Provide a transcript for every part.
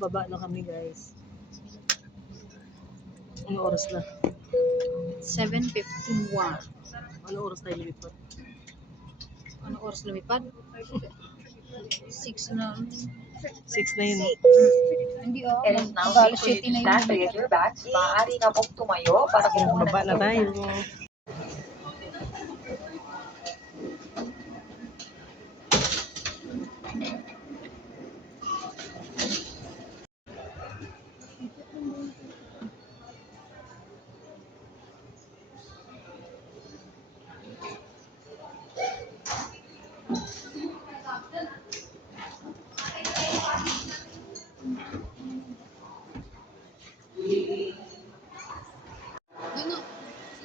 Baba na kami guys. Ano oras na? 7:51. Ano oras tayo lumipad? Ano oras lumipad? 6 na. 6 na yun. Hindi It is now Mag-alas safe for you 7 to na stand by yun. your bags. Maaari na pong tumayo para Sige, kumuha baba na ng tayo.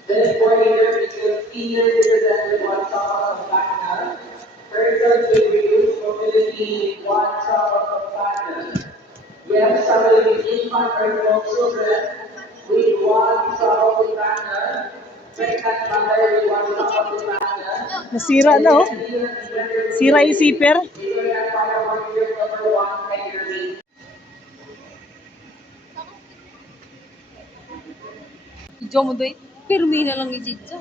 This coordinator is the senior citizen with one shot of partner. Persons with reduced mobility with one shot of partner. Yes, traveling with infant or small children with one shot of partner. Pregnant mother with one shot of partner. Nasira na oh. Sira yung zipper. Victoria Fire Volunteer number 1 February. Video mo doy. Pero may na lang ni Jidja.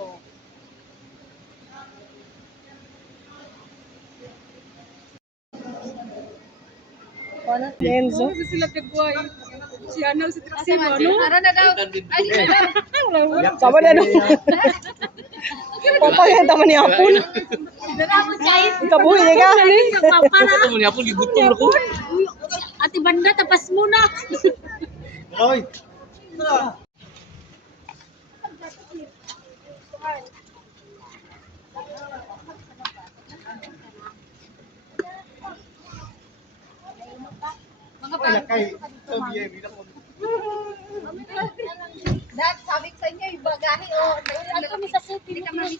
Oh. Enzo. Sila kagway. Si Anang si Trixie mo, ano? Ara na daw. Ay, di na. Sama na no. Papagyan tama ni Apun. Daramo guys. Ikabuhi niya ka. Para. Ito mo niya po, gigutom na ko. Ate Banda, tapas mo na. Roy! Mga Dad, sabi ko sa inyo, yung bagahe, oh. Ano kami sa city? Hindi ka mami.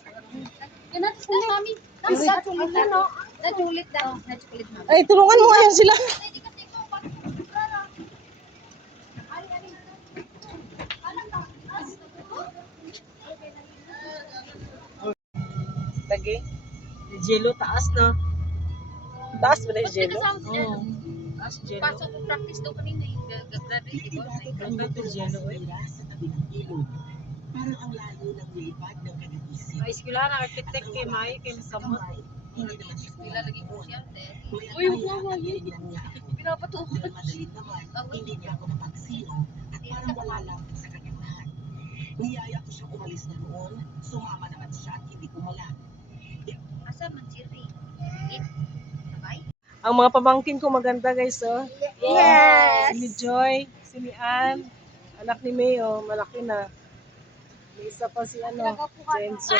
Ganun, sila mami. Nachulit na, no? Nachulit na. Nachulit na. Ay, tulungan mo ayan sila. Lagi. Jello taas na. Taas ba na yung jello? Oo. Taas jello. Pasok ko practice daw kanina, yung gagraduate, di ba? Ang ganda jello eh. Parang ang layo ng lipad ng kanagisip. Ay, eskwela na architect kay May, kay Masama. Hindi naman Wala lagi ko siya. Uy, wala yun. Pinapatukan. Madalit naman, hindi niya ako napagsino at parang wala lang sa kanyang lahat. Niyaya ko siyang umalis na noon, sumama naman siya at hindi umulan. Asa man si Ray? Sabay? Ang mga pamangkin ko maganda guys, oh. Yes! Si ni Joy, si ni Ann, anak ni Mayo, malaki na. May isa pa si ano, Jenso.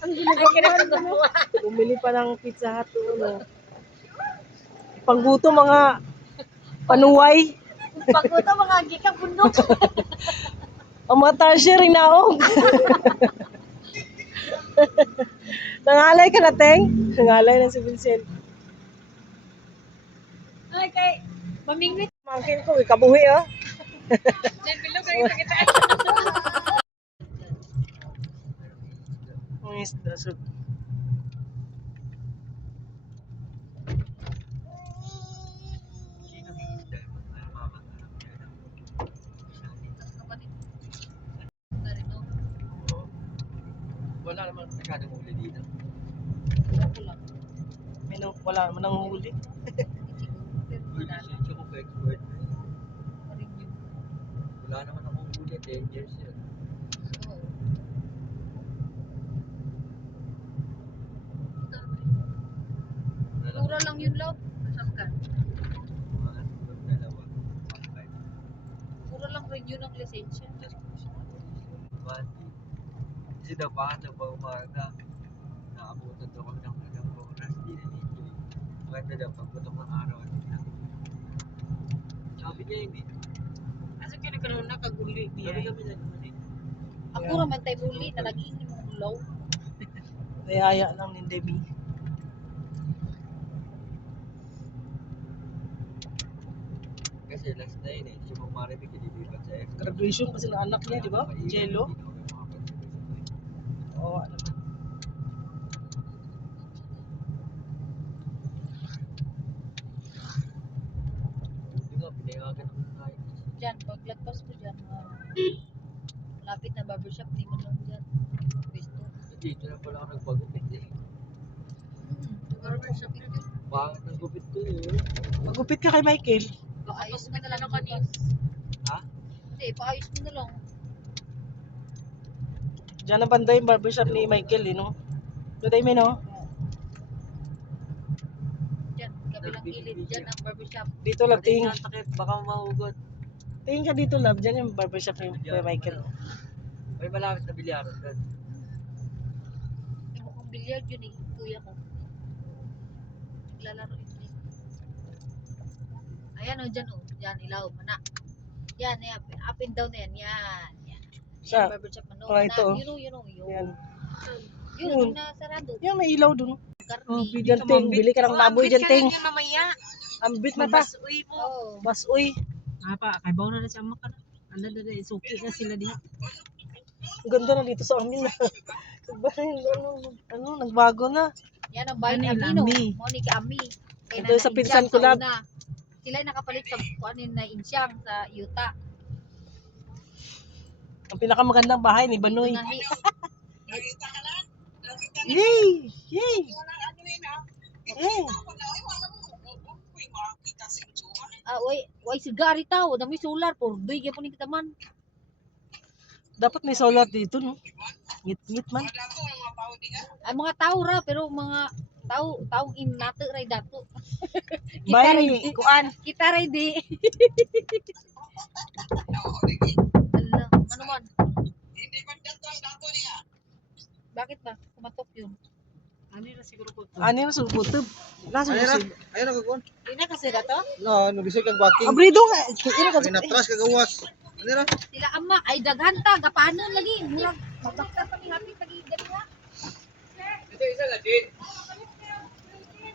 Ang ginagawa. Bumili pa ng Pizza Hut ano. Pangguto mga panuway. Pagkuto mga gikang bundok. Ang mga tertiary naong. Nangalay ka na, Teng? Nangalay na si Vincent. Ay, kay mamingwit. Pamangkin ko, ikabuhi ah. Diyan below kayo kita. Ang isda, so. Wala naman masyadong huli dito. Wala naman ang huli. Lisensya ko pa expert. Wala naman akong huli, 10 years yun. Mura lang yun, love. Saan ka? Mga dalawa. Mura lang renew ng lisensya. Kasi daw baka pa umaga, naabutan daw kami ng ilang oras, di na enjoy. Maganda daw, pagputok ng araw at ilang. Sabi niya hindi. Asa kinakaroon na kaguli niya. Sabi kami na naman eh. Ako raman tayo muli, nalaging ni mong ulaw. Nayaya lang ni Demi. Kasi last night eh, si Mong Maribig ililipat sa extra. Graduation kasi ng anak niya, di ba? Jello. Hindi na kami makapag-sabay-sabay. Oo, alam mo. barbershop ni Manong dyan. Pwesto. Dito na pala ako nagpagupit eh. Barbershop yun. Bakit nagupit ko eh? Magupit ka kay Michael. Paayos mo na lang kanina. Ha? Hindi, paayos mo na lang. Diyan na banda yung barbershop ni Michael, no? Doon tayo, no? Dyan, kabilang gilid dyan ang barbershop. Dito, love, Pati tingin. nga takip, baka mahugot. Tingin ka dito, love. Diyan yung barbershop ni Kuya Michael. May malapit na bilyaran doon. Yung mukhang billiard yun eh, kuya ko. Naglalaro yun eh. Ayan o, dyan o. Dyan, ilaw, mana. Yan, yan. Up and down na yan. Yan, yan. Sa? Yan, barbershop mo. Oh, ito, oh. Yun o, yun. Yan. Yun, Yun. yung nasarado. Yan, may ilaw dun. Karni. Diyan, ting. Bili ka ng baboy dyan, ting. Ambit na ta. Oo. Basoy. Apa, kay bawo na siya makan. Ano na suki na sila di. Ang ganda na dito sa amin. Ano, nagbago na. Yan ang bayan ni Ano, Amino. Ami. Monica Ami. Kaya Ito yung sa pinsan ko, lab. Sila yung nakapalit sa kuanin na insyang sa Utah. Ang pinakamagandang bahay ni Banoy. Ito na, Yay! Yay! Yay! Way sigari tao, dami solar por doy gyapon ni kita man. Dapat may solar dito, no? Ngit-ngit man. Ay mga tao ra pero mga taong inate ray dato. Bay, kuan. Kita ray di. Ala, ano man? Bakit ba? Kumatok yun. Ano na siguro ko. Ano yung sulputob? Nasa musig. Ayun na kagon. Di na kasi dato. No, no disay kag baking. Abrido nga. Kaya ka. Ay natras kag awas. Ano ra? Sila ama ay daghan ta gapanon lagi. Murag magbakta pa ni hapit lagi dali na.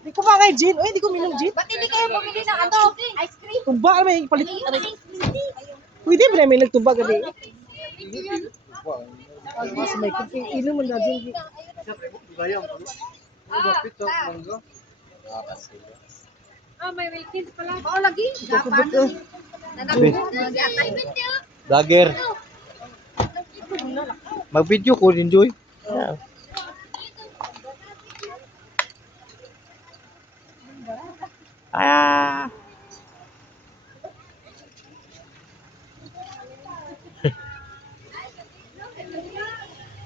Di ko ba kay gin? Uy, di ko minom gin. Ba't hindi kayo bumili ng ano? Ice cream? Tuba, may palit. Ayun, ice cream. Pwede ba na may nagtuba gabi? Mas may inom mo na gin. Bayam. Pito manggo. May weekends pala. Oo lagi. Gapanon. Nanagutay. Vlogger. Mag-video ko enjoy. Ah.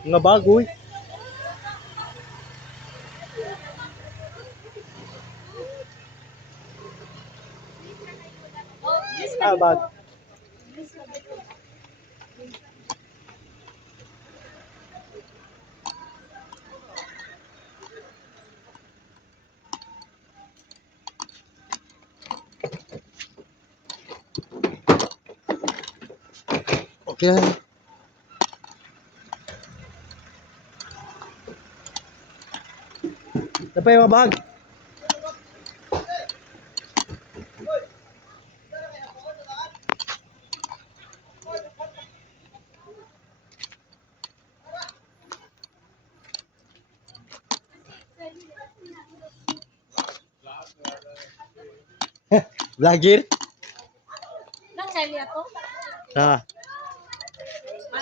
Nga bagoy. Bag. Okay na. Dapat yung mabag. Vlogger? Nang sali ako. Ah.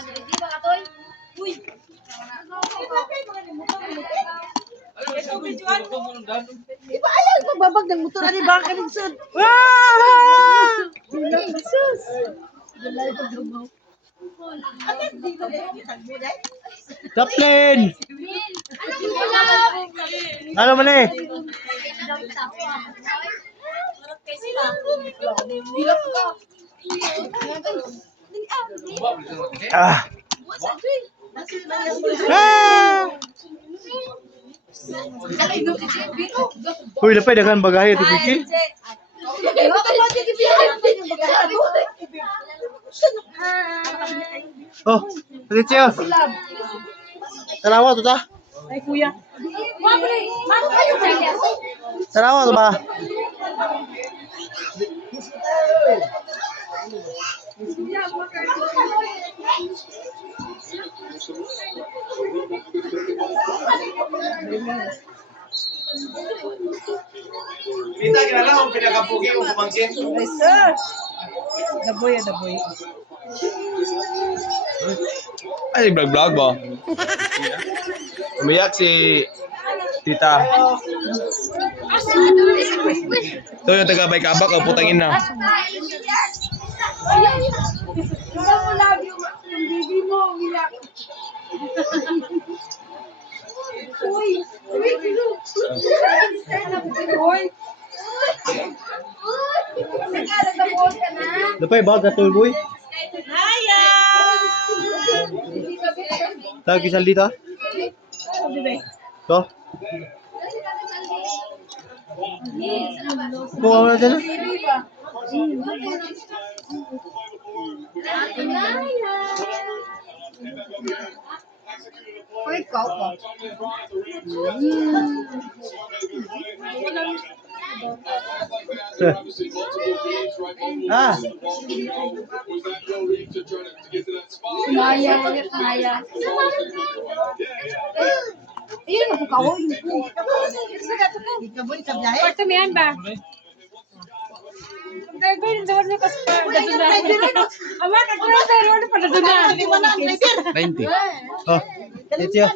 Di ba katoy? Uy. Magbabag ng motor ani ba kaning sud? Wow! Jesus. Chaplin! Ano man eh? Ah! Ah! Uy, lapay dagan bagahe ti Kiki. Oh, Alicia. Tarawa to ta? Ay kuya. Mano kayo sali ako? Tarawa to ba? Minta kilala mo pinakapugi mo pamangkin. Ay sir. Daboy, daboy. Ay, vlog-vlog ba? Umiyak si tita. Ito yung taga-Baykabak o putangin na. Lapay ba gatul boy? Lagi saldi ta? To? Buka mo na dyan. Ah! Maya, ulit Maya. Ayun, napukawin. Pagtamihan ba? Gagawin daw niyo kasi daduna. Ama, nagkaroon pero ano pa daduna? 90. Oh, ito yan.